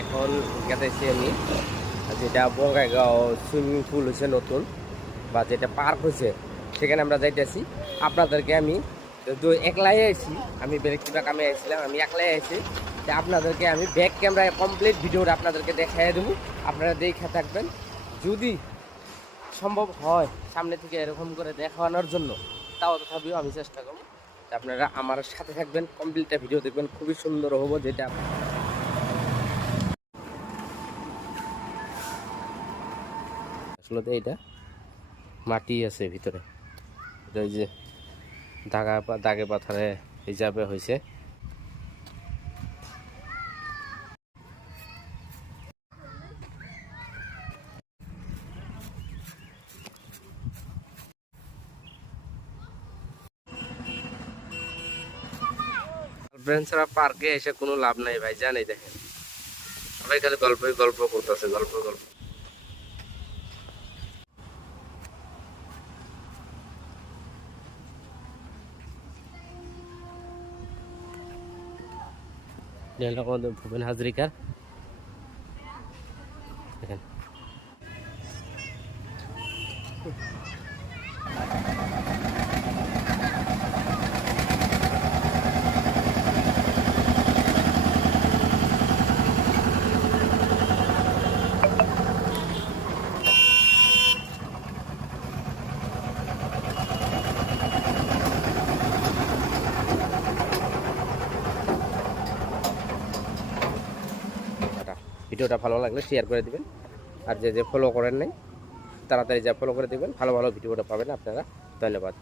এখন গেতেছি আমি। যেটা বঙ্গাইগাঁও সুইমিং পুল হয়েছে নতুন বা যেটা পার্ক হয়েছে সেখানে আমরা যাইতেছি। আপনাদেরকে আমি একলাই আছি আমি ব্যক্তিগত কামে আসছিলাম আমি একলাই আছি আপনাদেরকে আমি ব্যাক ক্যামেরায় কমপ্লিট ভিডিওটা আপনাদেরকে দেখাই দেবো। আপনারা দেখে থাকবেন। যদি সম্ভব হয় সামনে থেকে এরকম করে দেখানোর জন্য, তাও তথাপিও আমি চেষ্টা করব। আপনারা আমার সাথে থাকবেন কমপ্লিটটা ভিডিও দেখবেন। খুবই সুন্দর হব যেটা আসলে এইটা মাটি আছে ভিতরে। এটা যে দাগা দাগে পাথরে হিসাবে হয়েছে পার্কে এসে কোনো লাভ নাই ভাই, জানেই দেখেন। সবাই খালি গল্পই গল্প করতেছে, গল্প গল্প। এটা হলো আমাদের ভূপেন হাজরিকার দেখেন ভিডিওটা ভালো লাগলে শেয়ার করে দেবেন। আর যে যে ফলো করেন নাই, তাড়াতাড়ি যা ফলো করে দিবেন, ভালো ভালো ভিডিওটা পাবেন আপনারা। ধন্যবাদ।